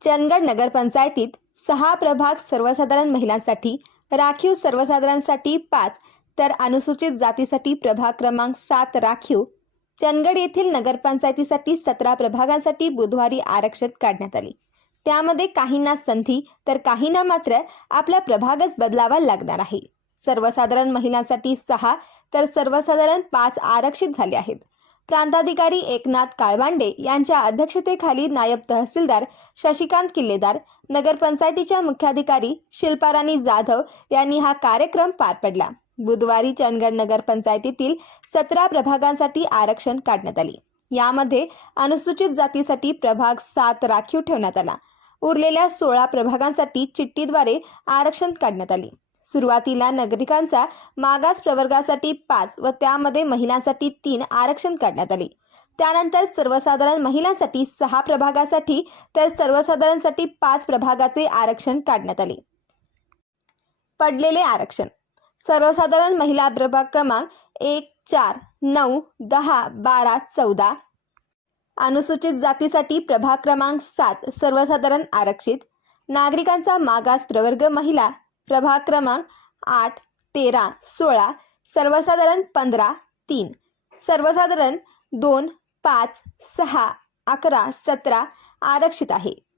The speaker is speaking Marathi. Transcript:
चंदगड नगरपंचायतीत सहा प्रभाग सर्वसाधारण महिलांसाठी राखीव सर्वसाधारणसाठी पाच तर अनुसूचित जातीसाठी प्रभाग क्रमांक सात राखीव. चंदगड येथील नगरपंचायतीसाठी सतरा प्रभागांसाठी बुधवारी आरक्षण काढण्यात आले. त्यामध्ये काहींना संधी तर काहींना मात्र आपला प्रभागच बदलावा लागणार आहे. सर्वसाधारण महिलांसाठी सहा तर सर्वसाधारण पाच आरक्षित झाले आहेत. प्रांताधिकारी एकनाथ काळवांडे यांच्या अध्यक्षतेखाली नायब तहसीलदार शशिकांत किल्लेदार नगरपंचायतीच्या मुख्याधिकारी शिल्पाराणी जाधव यांनी हा कार्यक्रम पार पडला. बुधवारी चंदगड नगरपंचायतीतील सतरा प्रभागांसाठी आरक्षण काढण्यात आली. यामध्ये अनुसूचित जातीसाठी प्रभाग सात राखीव ठेवण्यात आला. उरलेल्या सोळा प्रभागांसाठी चिठ्ठीद्वारे आरक्षण काढण्यात आली. सुरुवातीला नागरिकांचा मागास प्रवर्गासाठी पाच व त्यामध्ये महिलांसाठी तीन आरक्षण काढण्यात आले. त्यानंतर सर्वसाधारण महिलांसाठी सहा प्रभागासाठी तर सर्वसाधारणसाठी पाच प्रभागाचे आरक्षण काढण्यात आले. पडलेले आरक्षण. सर्वसाधारण महिला प्रभाग क्रमांक एक चार नऊ दहा बारा चौदा. अनुसूचित जातीसाठी प्रभाग क्रमांक सात सर्वसाधारण आरक्षित. नागरिकांचा मागास प्रवर्ग महिला प्रभाग क्रमांक आठ तेरा सोळा सर्वसाधारण पंधरा तीन. सर्वसाधारण दोन पाच सहा अकरा सतरा आरक्षित आहे.